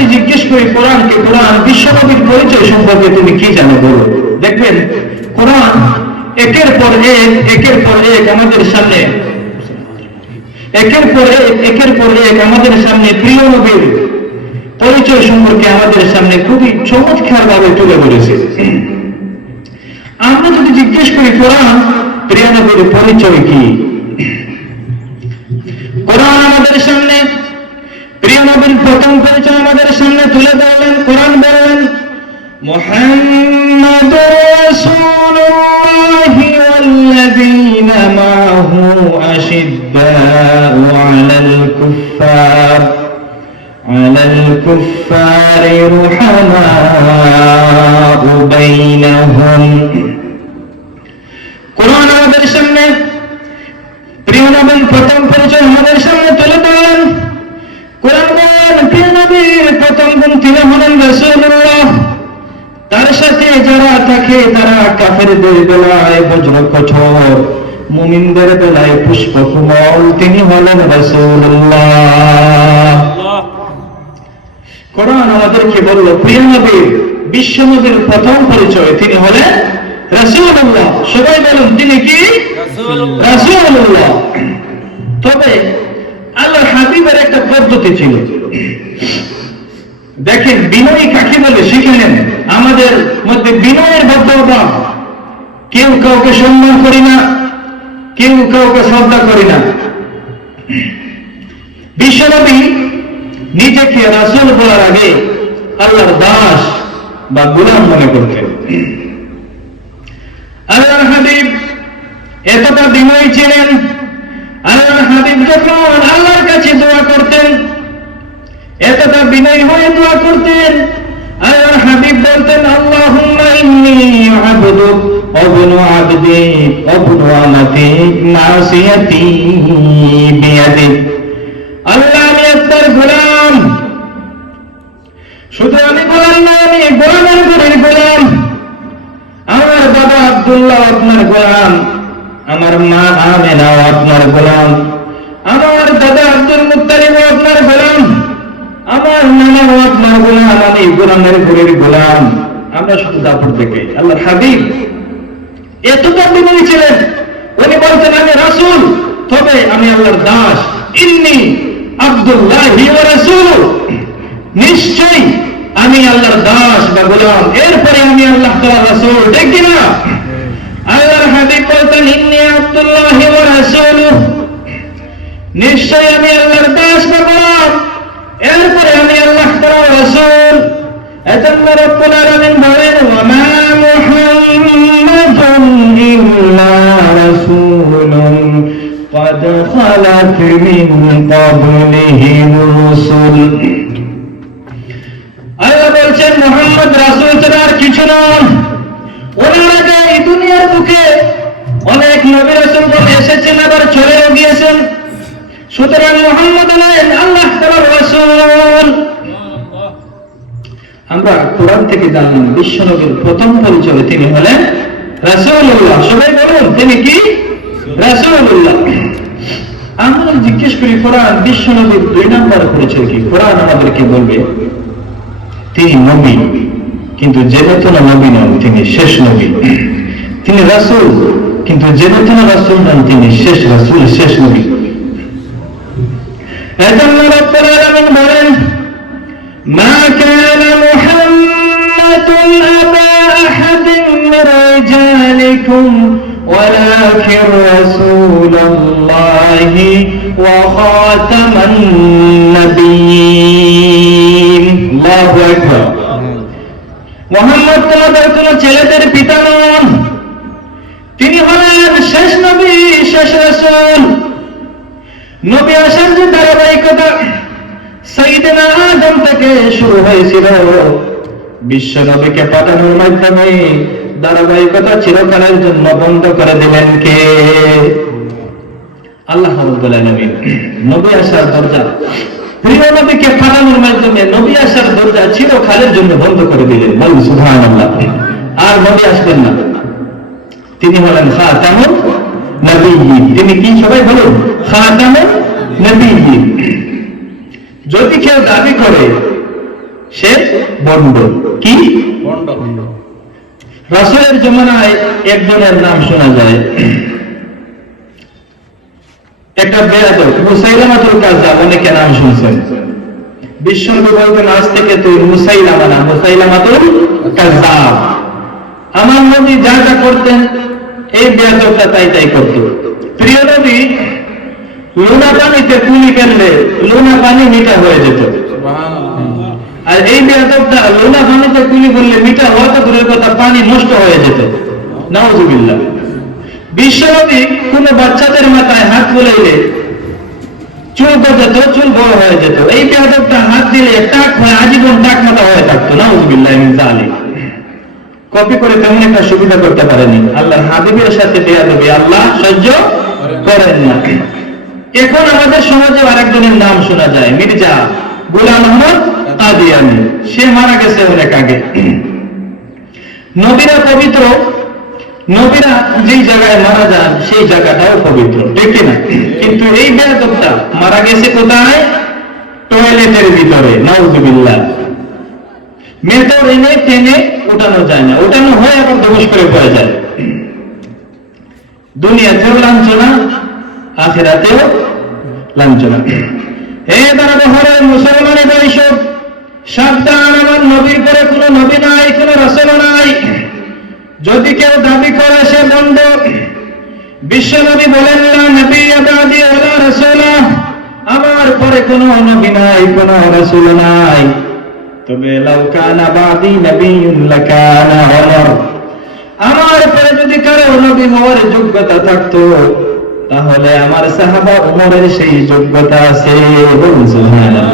যদি জিজ্ঞেস করি কোরআনকে, কোরআন বিশ্বনবীর পরিচয় সম্পর্কে তুমি কি জানো বলো? দেখবেন কোরআন একের পর এক আমাদের সামনে আমাদের সামনে প্রিয় নবীর পরিচয় সম্পর্কে আমাদের সামনে খুবই চমৎকার ভাবে তুলে ধরেছে। আমরা যদি জিজ্ঞেস করি কোরআন প্রিয় নবীর পরিচয় কি, কোরআন আমাদের সামনে প্রিয় নবীর প্রথম পরিচয় আমাদের সামনে তুলে ধরলেন। কোরআন বললেন মুহাম্মাদুর রাসূলুল্লাহি ওয়াল্লাযীনা মা'হু আশিদ্দাউ আলাল কুফফারি রুহামাউ বাইনাহুম। কোরআন আমাদের সামনে প্রিয় নবীর প্রথম পরিচয় আমাদের সামনে তুলে ধরলেন। কোরআন বলেন প্রিয় নবীর প্রথম গুণ তিনি হলেন রাসূলুল্লাহ। তার সাথে যারা থাকে তারা কাফেরদের বেলায় বজ্র কঠোর, মুমিনদের বেলায় পুষ্প কোমল, তিনি হলেন রাসূলুল্লাহ। কোরআন আমাদেরকে বলল প্রিয় নবীর বিশ্ব নবীর প্রথম পরিচয় তিনি হলেন রাসূলুল্লাহ। সবাই বলুন তিনি কি? রাসূলুল্লাহ। তবে আল্লাহর হাবিবের একটা পদ্ধতি ছিল। দেখেন বিনয়ী কাকে বলে শিখে নেন। আমাদের মধ্যে বিনয়ের বদ্ধতা, কেউ কাউকে সম্মান করি না, কেউ কাউকে শ্রদ্ধা করি না। বিশ্বনবী নিজেকে রাসূল বলার আগে আল্লাহর দাস বা গোলাম মনে করতেন। আল্লাহর হাবিব এতটা বিনয়ী ছিলেন। আল্লাহর হাবিব যখন আল্লাহর কাছে দোয়া করতেন, এতটা বিনয়ী হয়ে দোয়া করতেন। আল্লাহর হাবিব বলতেন আল্লাহুম্মা ইন্নী আবদুক ওয়াবনু আবদিক ওয়াবনু আমাতিক নাসিয়াতি বিয়াদিক। আল্লাহ আমি আপনার গোলাম, শুধু আমি গোলাম না, আমি গোলামের ঘরের গোলাম। আমার বাবা আব্দুল্লাহ আপনার গোলাম, আমার মা আমেনাও আপনার গোলাম, আমার দাদা আব্দুল মুত্তালিব আপনার গোলাম, আমার নানাও আপনার গোলাম, আমি গোলামের ঘরের গোলাম। আমরা শুধু দাপট দেখে আল্লাহর হাবিব এতটা বিনয়ী ছিলেন। উনি বলতেন আমি রাসূল, তবে আমি আল্লাহর দাস। ইন্নী আব্দুল্লাহি ওয়া রাসূলুহু, নিশ্চয়ই আমি আল্লাহর দাস বা গোলাম, এরপরে আমি আল্লাহ তাআলার রাসূল। ঠিক কি না? আল্লাহর হাবিব বলতেন ইন্নী আব্দুল্লাহি ওয়া রাসূলুহু, নিশ্চয়ই আমি আল্লাহর দাস বা গোলাম, এরপরে আমি আল্লাহ তাআলার রাসূল। এজন্য রব্বুল আলামিন বলেন ওয়া মা মুহাম্মাদুন ইল্লা রাসূলুন قد خلت من قبله الرسل। আল্লাহ বলছেন মুহাম্মদ রাসূল ছাড়া আর কিছু নন। ওনার আগে এই দুনিয়ার বুকে অনেক নবী রাসূলগণ এসেছেন, আবার চলেও গিয়েছেন। সুতরাং মুহাম্মদ হলেন আল্লাহ তাআলার রাসূল। আমরা কোরআন থেকে জানলাম বিশ্ব নবীর প্রথম পরিচয় তিনি হলেন রাসূলুল্লাহ। সবাই বলুন তিনি কি? রাসূলুল্লাহ। আমরা জিজ্ঞেস করি কোরআন বিশ্ব নবীর 2 নম্বর পরিচয় কি? কোরআন আমাদেরকে বলবে তিনি নবী, কিন্তু যে নতুন নবী নন, তিনি শেষ নবী। তিনি রাসূল, কিন্তু যে নতুন রাসূল নন, তিনি শেষ রাসূল, শেষ নবী। এজন্য রব্বুল আলামিন বলেন মা কানা মুহাম্মাদুন আবা আহাদিন মির রিজালিকুম ولكن رسول الله وخاتم النبيين। الله أكبر। মুহাম্মদ তোমাদের কোন ছেলেদের পিতা নন, তিনি হলেন শেষ নবী, শেষ রাসূল। নবী আসার যে ধারাবাহিকতা সাইয়েদনা আদম থেকে শুরু হয়েছিল, বিশ্ব নবীকে পাঠানোর মাধ্যমে ধারাবাহিকতা চিরকালের জন্য বন্ধ করে দিলেন কে? আল্লাহ রাব্বুল আলামিন। নবী আসার দরজা, প্রিয় নবীকে পাঠানোর মাধ্যমে নবী আসার দরজা চিরকালের জন্য বন্ধ করে দিলেন। বলুন সুবহানাল্লাহ। আর নবী আসবেন না, তিনি হলেন খাতামুন নবিয়্যিন। তিনি কি? সবাই বলুন খাতামুন নবিয়্যিন। যদি কেউ দাবি করে সে বন্ড। কি বন্ড? রাসূলের জমানায় একজনের নাম শোনা যায়, একটা বেয়াদব মুসাইলামাতুল কাযযাব, অনেকে নাম শুনছেন। বিশ্বনবী বলতেন, আজ থেকে তুই মুসাইলামা না, মুসাইলামাতুল কাযযাব। আমার নবী যা যা করতেন এই বেয়াদবটা তাই তাই করত। প্রিয় নবী লোনা পানিতে কুলি ফেললে লোনা পানি মিঠা হয়ে যেত, আর এই বেয়াদবটা লোনা পানিতে কুলি ফেললে মিঠা হওয়া তো দূরের কথা, পানি নষ্ট হয়ে যেত। নাউযুবিল্লাহ। বিশ্বনবী কোন বাচ্চাদের মাথায় হাত বুলাইলে চুল গজাত, চুল বড় হয়ে যেত। এই বেয়াদবটা হাত দিলে টাক হয়ে আজীবন টাক মাথা হয়ে থাকতো। নাউযুবিল্লাহ মিন যালিক। কপি করে তেমন একটা সুবিধা করতে পারেনি। আল্লাহর হাবিবের সাথে বেয়াদবি আল্লাহ সহ্য করেন না। এখন আমাদের সমাজে আরেকজনের নাম শোনা যায়, মির্জা গোলাম আহমদ কাদিয়ানী। সে মারা গেছে অনেক আগে। নবীরা পবিত্র, নবীরা যেই জায়গায় মারা যান সেই জায়গাটাও পবিত্র, ঠিক না? কিন্তু এই বেয়াদবটা মারা গেছে কোথায়? টয়লেটের ভিতরে। নাউযুবিল্লাহ। মেথর এনে টেনে উঠানো যায় না, উঠানো হয় আবার দোষ করে পড়ে যায়। দুনিয়াতেও লাঞ্ছনা, আখিরাতেও লাঞ্ছনা। হে দানবহরের মুসলমানের বৈষব, সাবধান, আমার নবীর পরে কোনো নবী নাই, কোনো রাসূল নাই। যদি কেউ দাবি করে সে বন্ড। বিশ্ব নবী বলেন, লা নবিয়্যা বা'দি ওয়ালা রাসূলা, আমার পরে কোনো নবী নাই, কোনো রাসূল নাই। তবে লাউ কানা বা'দি নবিয়্যুন লাকানা ওমর, আমার পরে যদি কারো নবী হওয়ার যোগ্যতা থাকতো তাহলে আমার সাহাবা ওমরের সেই যোগ্যতা আছে। সুবহানাল্লাহ।